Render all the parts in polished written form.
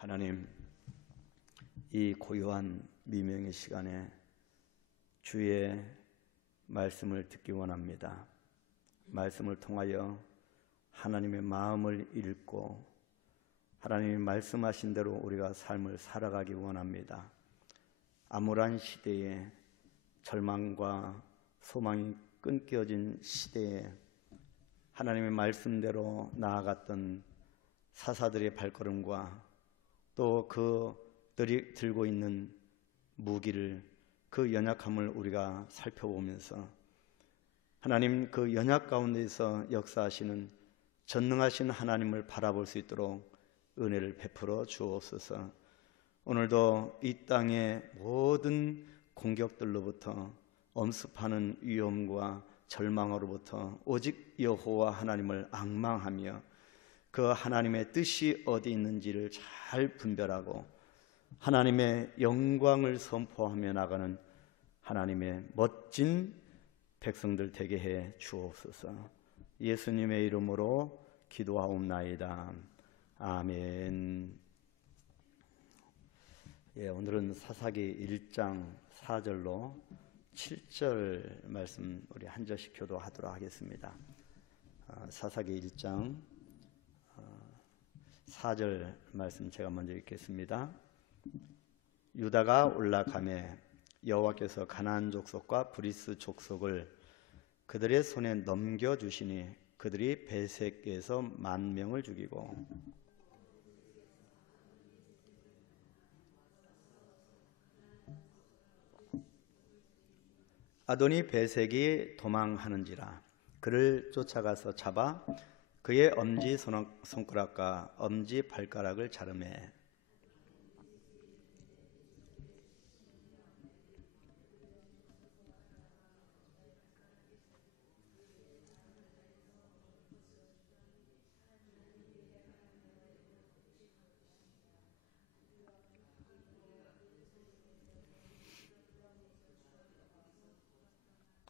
하나님, 이 고요한 미명의 시간에 주의 말씀을 듣기 원합니다. 말씀을 통하여 하나님의 마음을 읽고 하나님이 말씀하신 대로 우리가 삶을 살아가기 원합니다. 암울한 시대에, 절망과 소망이 끊겨진 시대에 하나님의 말씀대로 나아갔던 사사들의 발걸음과 또 그들이 들고 있는 무기를, 그 연약함을 우리가 살펴보면서 하나님 그 연약 가운데서 역사하시는 전능하신 하나님을 바라볼 수 있도록 은혜를 베풀어 주옵소서. 오늘도 이 땅의 모든 공격들로부터, 엄습하는 위험과 절망으로부터 오직 여호와 하나님을 앙망하며 그 하나님의 뜻이 어디 있는지를 잘 분별하고 하나님의 영광을 선포하며 나가는 하나님의 멋진 백성들 되게 해 주옵소서. 예수님의 이름으로 기도하옵나이다. 아멘. 오늘은 사사기 1장 4절로 7절 말씀 우리 한 절씩 교도하도록 하겠습니다. 사사기 1장 4절 말씀 제가 먼저 읽겠습니다. 유다가 올라가매 여호와께서 가나안 족속과 브리스 족속을 그들의 손에 넘겨주시니 그들이 베섹에서 10,000명을 죽이고 아도니 베섹이 도망하는지라 그를 쫓아가서 잡아 그의 엄지 손가락과 엄지 발가락을 자르매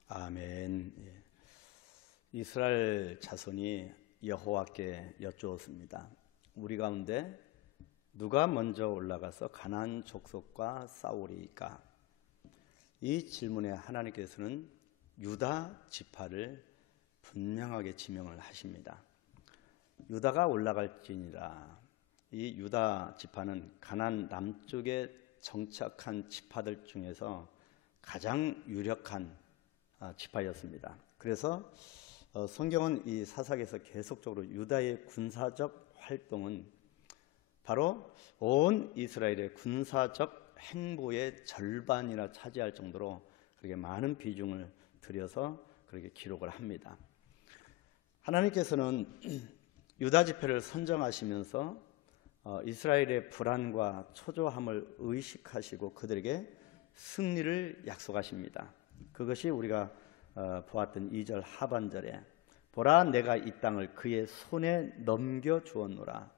아멘. 이스라엘 자손이 여호와께 여쭈었습니다. 우리 가운데 누가 먼저 올라가서 가나안 족속과 싸우리까? 이 질문에 하나님께서는 유다 지파를 분명하게 지명을 하십니다. 유다가 올라갈지니라. 이 유다 지파는 가나안 남쪽에 정착한 지파들 중에서 가장 유력한 지파였습니다. 그래서 성경은 이 사사기에서 계속적으로 유다의 군사적 활동은 바로 온 이스라엘의 군사적 행보의 절반이나 차지할 정도로 그렇게 많은 비중을 들여서 그렇게 기록을 합니다. 하나님께서는 유다 지파를 선정하시면서 이스라엘의 불안과 초조함을 의식하시고 그들에게 승리를 약속하십니다. 그것이 우리가 보았던 2절 하반절에 보라 내가 이 땅을 그의 손에 넘겨주었노라.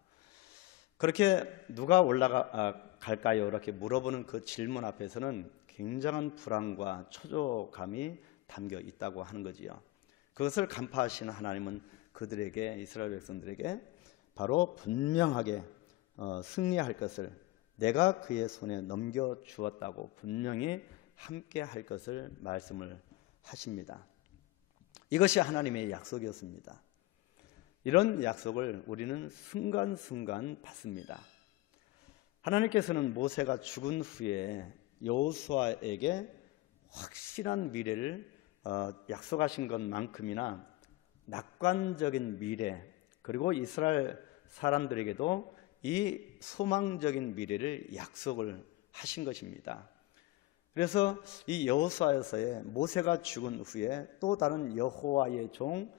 그렇게 누가 올라갈까요? 이렇게 물어보는 그 질문 앞에서는 굉장한 불안과 초조감이 담겨 있다고 하는 거지요. 그것을 간파하시는 하나님은 그들에게, 이스라엘 백성들에게 바로 분명하게 승리할 것을, 내가 그의 손에 넘겨주었다고 분명히 함께 할 것을 말씀을 하십니다. 이것이 하나님의 약속이었습니다. 이런 약속을 우리는 순간순간 받습니다. 하나님께서는 모세가 죽은 후에 여호수아에게 확실한 미래를 약속하신 것만큼이나 낙관적인 미래, 그리고 이스라엘 사람들에게도 이 소망적인 미래를 약속을 하신 것입니다. 그래서 이 여호수아서에 모세가 죽은 후에 또 다른 여호와의 종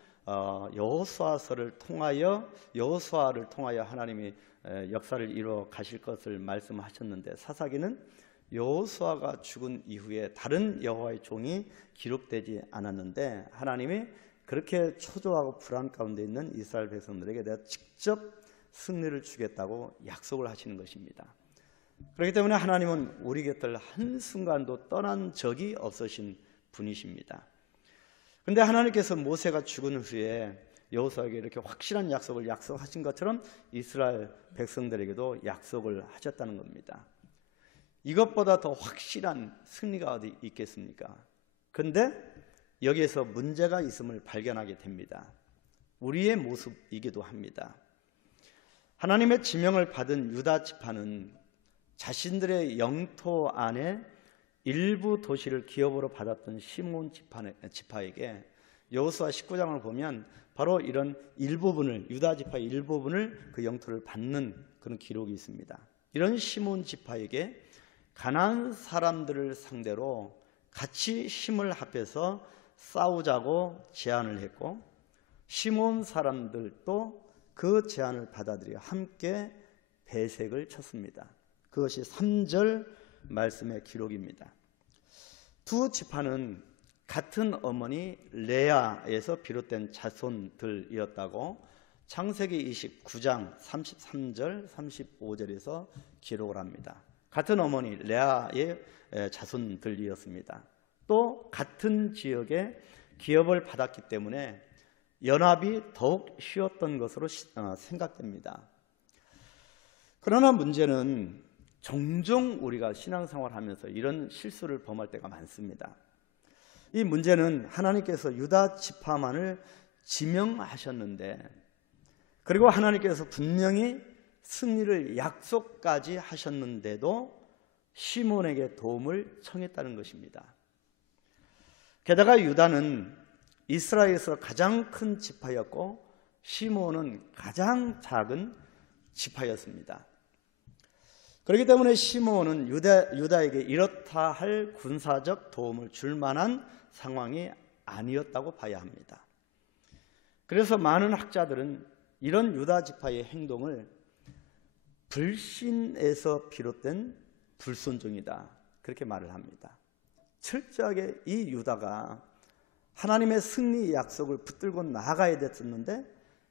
여호수아를 통하여 하나님이 역사를 이루어 가실 것을 말씀하셨는데, 사사기는 여호수아가 죽은 이후에 다른 여호와의 종이 기록되지 않았는데 하나님이 그렇게 초조하고 불안 가운데 있는 이스라엘 백성들에게 내가 직접 승리를 주겠다고 약속을 하시는 것입니다. 그렇기 때문에 하나님은 우리 곁을 한순간도 떠난 적이 없으신 분이십니다. 그런데 하나님께서 모세가 죽은 후에 여호수아에게 이렇게 확실한 약속을 약속하신 것처럼 이스라엘 백성들에게도 약속을 하셨다는 겁니다. 이것보다 더 확실한 승리가 어디 있겠습니까? 그런데 여기에서 문제가 있음을 발견하게 됩니다. 우리의 모습이기도 합니다. 하나님의 지명을 받은 유다 지파는 자신들의 영토 안에 일부 도시를 기업으로 받았던 시몬 지파에게 여호수아 19장을 보면 바로 이런 일부분을, 유다 지파의 일부분을 그 영토를 받는 그런 기록이 있습니다. 이런 시몬 지파에게 가나안 사람들을 상대로 같이 힘을 합해서 싸우자고 제안을 했고, 시몬 사람들도 그 제안을 받아들여 함께 배색을 쳤습니다. 그것이 3절 말씀의 기록입니다. 두 지파는 같은 어머니 레아에서 비롯된 자손들이었다고 창세기 29장 33절 35절에서 기록을 합니다. 같은 어머니 레아의 자손들이었습니다. 또 같은 지역에 기업을 받았기 때문에 연합이 더욱 쉬웠던 것으로 생각됩니다. 그러나 문제는 종종 우리가 신앙생활을 하면서 이런 실수를 범할 때가 많습니다. 이 문제는 하나님께서 유다 지파만을 지명하셨는데, 그리고 하나님께서 분명히 승리를 약속까지 하셨는데도 시몬에게 도움을 청했다는 것입니다. 게다가 유다는 이스라엘에서 가장 큰 지파였고 시몬은 가장 작은 지파였습니다. 그렇기 때문에 시몬은 유다에게 이렇다 할 군사적 도움을 줄 만한 상황이 아니었다고 봐야 합니다. 그래서 많은 학자들은 이런 유다 지파의 행동을 불신에서 비롯된 불순종이다, 그렇게 말을 합니다. 철저하게 이 유다가 하나님의 승리 약속을 붙들고 나아가야 됐었는데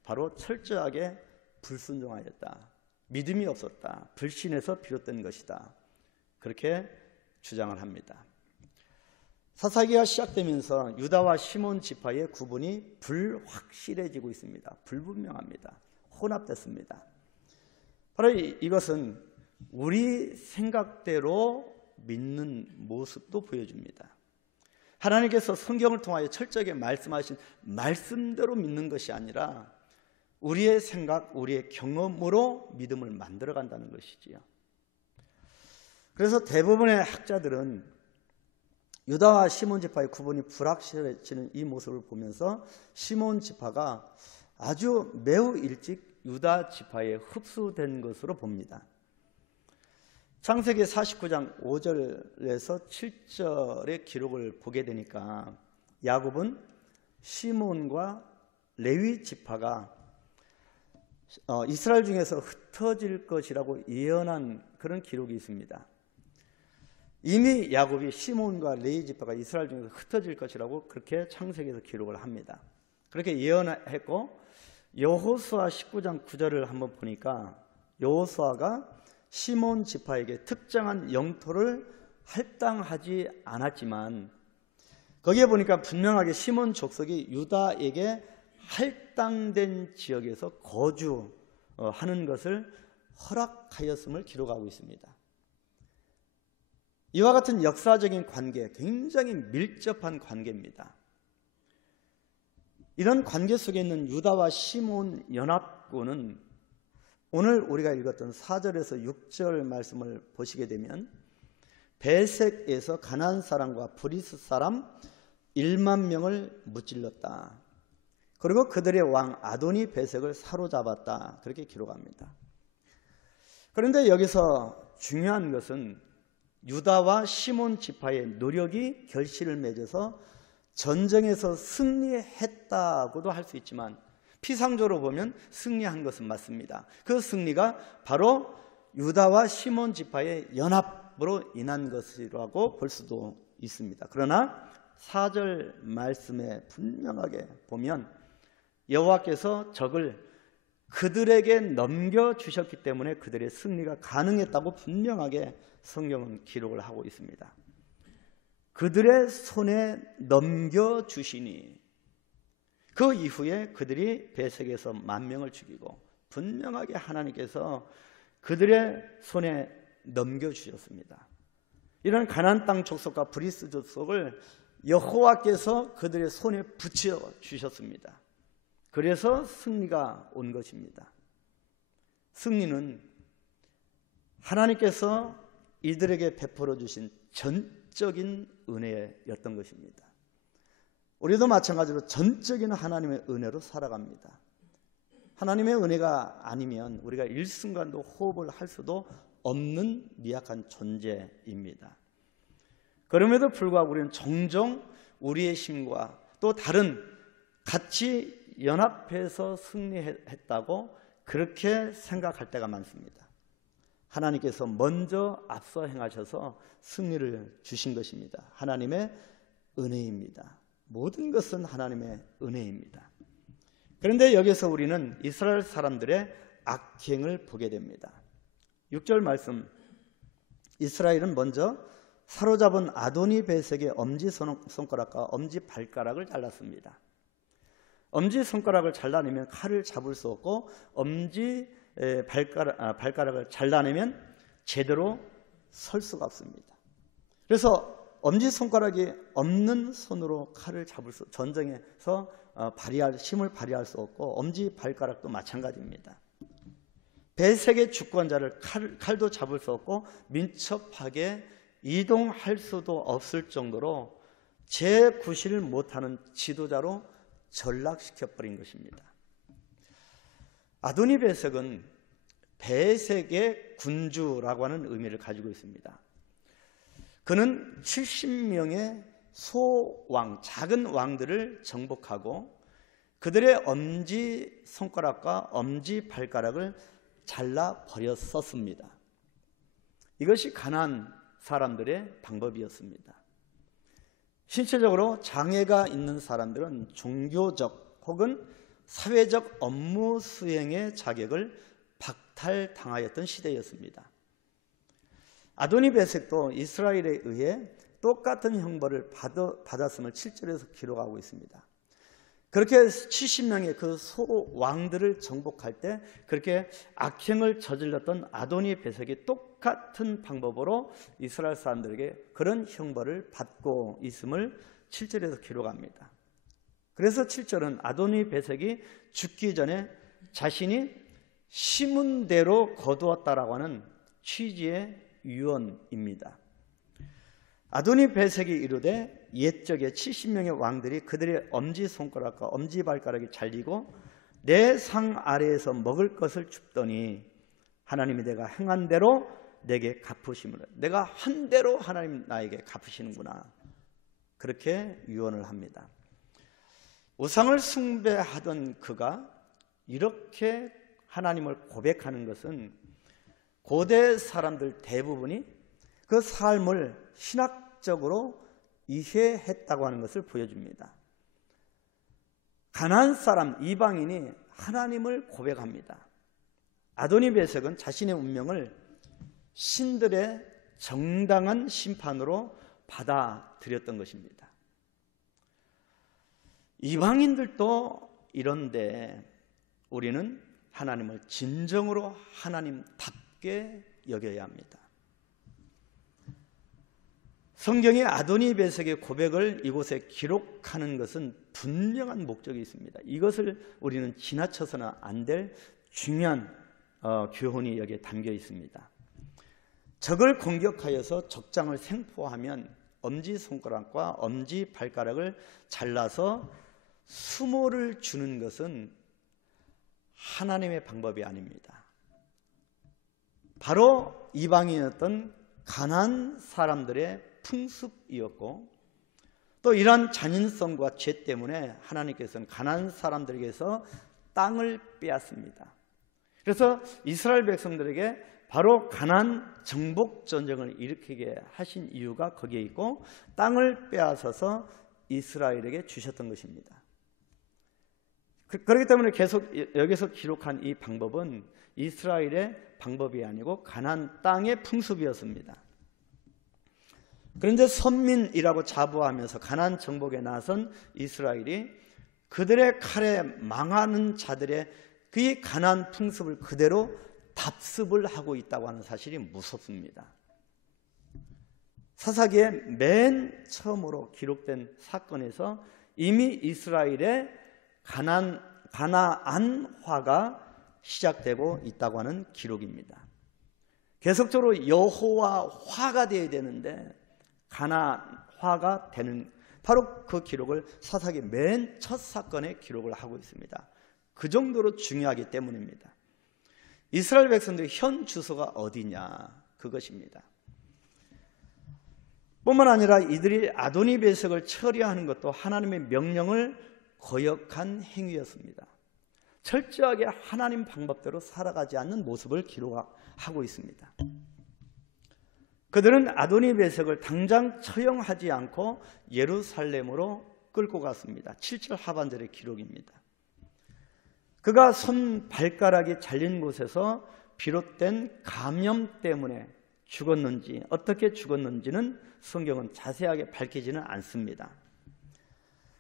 바로 철저하게 불순종하였다, 믿음이 없었다, 불신에서 비롯된 것이다, 그렇게 주장을 합니다. 사사기가 시작되면서 유다와 시몬 지파의 구분이 불확실해지고 있습니다. 불분명합니다. 혼합됐습니다. 바로 이것은 우리 생각대로 믿는 모습도 보여줍니다. 하나님께서 성경을 통하여 철저하게 말씀하신 말씀대로 믿는 것이 아니라 우리의 생각, 우리의 경험으로 믿음을 만들어간다는 것이지요. 그래서 대부분의 학자들은 유다와 시몬 지파의 구분이 불확실해지는 이 모습을 보면서 시몬 지파가 아주 매우 일찍 유다 지파에 흡수된 것으로 봅니다. 창세기 49장 5절에서 7절의 기록을 보게 되니까 야곱은 시몬과 레위 지파가 이스라엘 중에서 흩어질 것이라고 예언한 그런 기록이 있습니다. 이미 야곱이 시몬과 레위 지파가 이스라엘 중에서 흩어질 것이라고 그렇게 창세기에서 기록을 합니다. 그렇게 예언했고, 여호수아 19장 9절을 한번 보니까 여호수아가 시몬 지파에게 특정한 영토를 할당하지 않았지만 거기에 보니까 분명하게 시몬 족속이 유다에게 할당된 지역에서 거주하는 것을 허락하였음을 기록하고 있습니다. 이와 같은 역사적인 관계, 굉장히 밀접한 관계입니다. 이런 관계 속에 있는 유다와 시몬 연합군은 오늘 우리가 읽었던 4절에서 6절 말씀을 보시게 되면 베색에서 가나안 사람과 브리스 사람 1만 명을 무찔렀다. 그리고 그들의 왕 아도니 베색을 사로잡았다, 그렇게 기록합니다. 그런데 여기서 중요한 것은 유다와 시몬 지파의 노력이 결실을 맺어서 전쟁에서 승리했다고도 할 수 있지만 피상적으로 보면 승리한 것은 맞습니다. 그 승리가 바로 유다와 시몬 지파의 연합으로 인한 것이라고 볼 수도 있습니다. 그러나 4절 말씀에 분명하게 보면 여호와께서 적을 그들에게 넘겨주셨기 때문에 그들의 승리가 가능했다고 분명하게 성경은 기록을 하고 있습니다. 그들의 손에 넘겨주시니, 그 이후에 그들이 베색에서 10,000명을 죽이고 분명하게 하나님께서 그들의 손에 넘겨주셨습니다. 이런 가나안 땅 족속과 브리스 족속을 여호와께서 그들의 손에 붙여 주셨습니다. 그래서 승리가 온 것입니다. 승리는 하나님께서 이들에게 베풀어 주신 전적인 은혜였던 것입니다. 우리도 마찬가지로 전적인 하나님의 은혜로 살아갑니다. 하나님의 은혜가 아니면 우리가 일순간도 호흡을 할 수도 없는 미약한 존재입니다. 그럼에도 불구하고 우리는 종종 우리의 힘과 또 다른 같이 연합해서 승리했다고 그렇게 생각할 때가 많습니다. 하나님께서 먼저 앞서 행하셔서 승리를 주신 것입니다. 하나님의 은혜입니다. 모든 것은 하나님의 은혜입니다. 그런데 여기서 우리는 이스라엘 사람들의 악행을 보게 됩니다. 6절 말씀, 이스라엘은 먼저 사로잡은 아도니베섹의 엄지손가락과 엄지발가락을 잘랐습니다. 엄지손가락을 잘라내면 칼을 잡을 수 없고 발가락을 잘라내면 제대로 설 수가 없습니다. 그래서 엄지손가락이 없는 손으로 칼을 잡을 수, 전쟁에서 힘을 발휘할 수 없고 엄지발가락도 마찬가지입니다. 베색의 주권자를 칼도 잡을 수 없고 민첩하게 이동할 수도 없을 정도로 제구실을 못하는 지도자로 전락시켜버린 것입니다. 아도니베섹은 베색의 군주라고 하는 의미를 가지고 있습니다. 그는 70명의 소왕, 작은 왕들을 정복하고 그들의 엄지손가락과 엄지발가락을 잘라버렸었습니다. 이것이 가나안 사람들의 방법이었습니다. 신체적으로 장애가 있는 사람들은 종교적 혹은 사회적 업무 수행의 자격을 박탈당하였던 시대였습니다. 아도니베섹도 이스라엘에 의해 똑같은 형벌을 받았음을 7절에서 기록하고 있습니다. 그렇게 70명의 그 소왕들을 정복할 때 그렇게 악행을 저질렀던 아도니베섹이 똑같은 방법으로 이스라엘 사람들에게 그런 형벌을 받고 있음을 7절에서 기록합니다. 그래서 7절은 아도니베섹이 죽기 전에 자신이 심은 대로 거두었다라고 하는 취지의 유언입니다. 아도니베섹이 이르되 옛적에 70명의 왕들이 그들의 엄지손가락과 엄지발가락이 잘리고 내 상 아래에서 먹을 것을 줍더니 하나님이 내가 행한 대로 내게 갚으심으로, 내가 한 대로 하나님 나에게 갚으시는구나, 그렇게 유언을 합니다. 우상을 숭배하던 그가 이렇게 하나님을 고백하는 것은 고대 사람들 대부분이 그 삶을 신학적으로 이해했다고 하는 것을 보여줍니다. 가나안 사람 이방인이 하나님을 고백합니다. 아도니베섹은 자신의 운명을 신들의 정당한 심판으로 받아들였던 것입니다. 이방인들도 이런데 우리는 하나님을 진정으로 하나님답게 여겨야 합니다. 성경의 아도니베섹의 고백을 이곳에 기록하는 것은 분명한 목적이 있습니다. 이것을 우리는 지나쳐서는 안 될 중요한 교훈이 여기에 담겨 있습니다. 적을 공격하여서 적장을 생포하면 엄지손가락과 엄지발가락을 잘라서 수모를 주는 것은 하나님의 방법이 아닙니다. 바로 이방인이었던 가나안 사람들의 풍습이었고, 또 이러한 잔인성과 죄 때문에 하나님께서는 가나안 사람들에게서 땅을 빼앗습니다. 그래서 이스라엘 백성들에게 바로 가나안 정복 전쟁을 일으키게 하신 이유가 거기에 있고, 땅을 빼앗아서 이스라엘에게 주셨던 것입니다. 그렇기 때문에 계속 여기서 기록한 이 방법은 이스라엘의 방법이 아니고 가나안 땅의 풍습이었습니다. 그런데 선민이라고 자부하면서 가나안 정복에 나선 이스라엘이 그들의 칼에 망하는 자들의 그 가나안 풍습을 그대로 답습을 하고 있다고 하는 사실이 무섭습니다. 사사기에 맨 처음으로 기록된 사건에서 이미 이스라엘의 가나안화가 시작되고 있다고 하는 기록입니다. 계속적으로 여호와화가 되어야 되는데 가나안화가 되는, 바로 그 기록을 사사기 맨 첫 사건에 기록을 하고 있습니다. 그 정도로 중요하기 때문입니다. 이스라엘 백성들의 현 주소가 어디냐, 그것입니다. 뿐만 아니라 이들이 아도니베섹을 처리하는 것도 하나님의 명령을 거역한 행위였습니다. 철저하게 하나님 방법대로 살아가지 않는 모습을 기록하고 있습니다. 그들은 아도니베섹을 당장 처형하지 않고 예루살렘으로 끌고 갔습니다. 7절 하반절의 기록입니다. 그가 손 발가락이 잘린 곳에서 비롯된 감염 때문에 죽었는지, 어떻게 죽었는지는 성경은 자세하게 밝히지는 않습니다.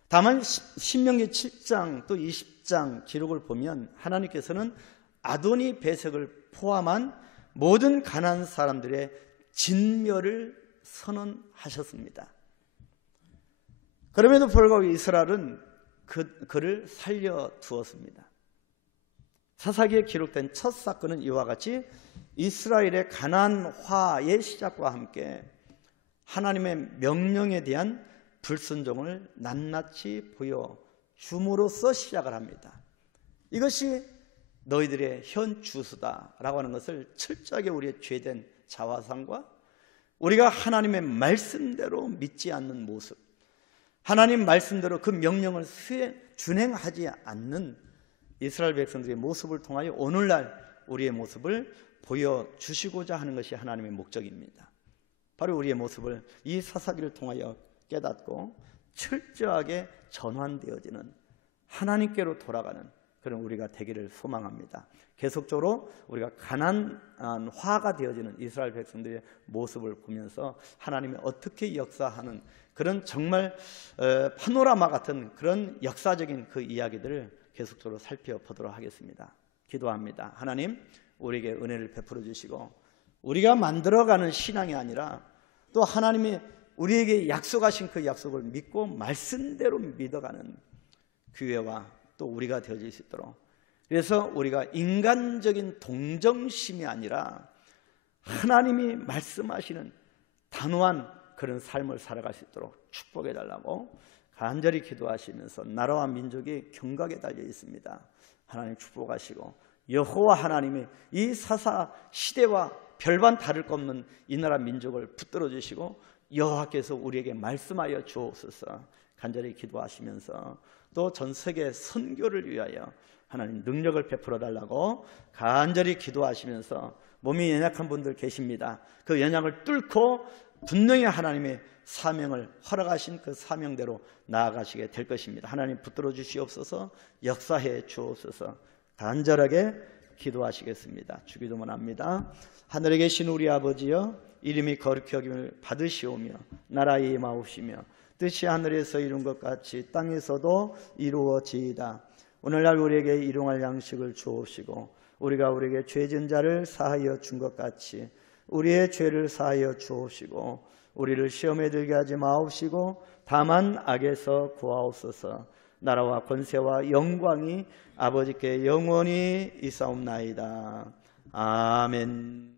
다만 신명기 7장 또 20장 기록을 보면 하나님께서는 아도니베섹을 포함한 모든 가나안 사람들의 진멸을 선언하셨습니다. 그럼에도 불구하고 이스라엘은 그를 살려두었습니다. 사사기에 기록된 첫 사건은 이와 같이 이스라엘의 가나안화의 시작과 함께 하나님의 명령에 대한 불순종을 낱낱이 보여줌으로써 시작을 합니다. 이것이 너희들의 현 주소다라고 하는 것을 철저하게 우리의 죄된 자화상과 우리가 하나님의 말씀대로 믿지 않는 모습, 하나님 말씀대로 그 명령을 준행하지 않는 이스라엘 백성들의 모습을 통하여 오늘날 우리의 모습을 보여주시고자 하는 것이 하나님의 목적입니다. 바로 우리의 모습을 이 사사기를 통하여 깨닫고 철저하게 전환되어지는, 하나님께로 돌아가는 그런 우리가 되기를 소망합니다. 계속적으로 우리가 가나안화가 되어지는 이스라엘 백성들의 모습을 보면서 하나님이 어떻게 역사하는 그런 정말 파노라마 같은 그런 역사적인 그 이야기들을 계속적으로 살펴보도록 하겠습니다. 기도합니다. 하나님, 우리에게 은혜를 베풀어 주시고 우리가 만들어가는 신앙이 아니라 또 하나님이 우리에게 약속하신 그 약속을 믿고 말씀대로 믿어가는 교회와 또 우리가 되어질 수 있도록, 그래서 우리가 인간적인 동정심이 아니라 하나님이 말씀하시는 단호한 그런 삶을 살아갈 수 있도록 축복해 달라고 간절히 기도하시면서 나라와 민족이 경각에 달려 있습니다. 하나님 축복하시고 여호와 하나님이 이 사사 시대와 별반 다를 것 없는 이 나라 민족을 붙들어 주시고 여호와께서 우리에게 말씀하여 주옵소서 간절히 기도하시면서 또 전 세계 선교를 위하여 하나님 능력을 베풀어 달라고 간절히 기도하시면서 몸이 연약한 분들 계십니다. 그 연약을 뚫고 분명히 하나님의 사명을 허락하신 그 사명대로 나아가시게 될 것입니다. 하나님 붙들어 주시옵소서, 역사해 주옵소서 간절하게 기도하시겠습니다. 주기도문 합니다. 하늘에 계신 우리 아버지여, 이름이 거룩히 여김을 받으시오며 나라에 임하옵시며 뜻이 하늘에서 이룬 것 같이 땅에서도 이루어지이다. 오늘날 우리에게 일용할 양식을 주옵시고 우리가 우리에게 죄 지은 자를 사하여 준 것 같이 우리의 죄를 사하여 주옵시고 우리를 시험에 들게 하지 마옵시고 다만 악에서 구하옵소서. 나라와 권세와 영광이 아버지께 영원히 있사옵나이다. 아멘.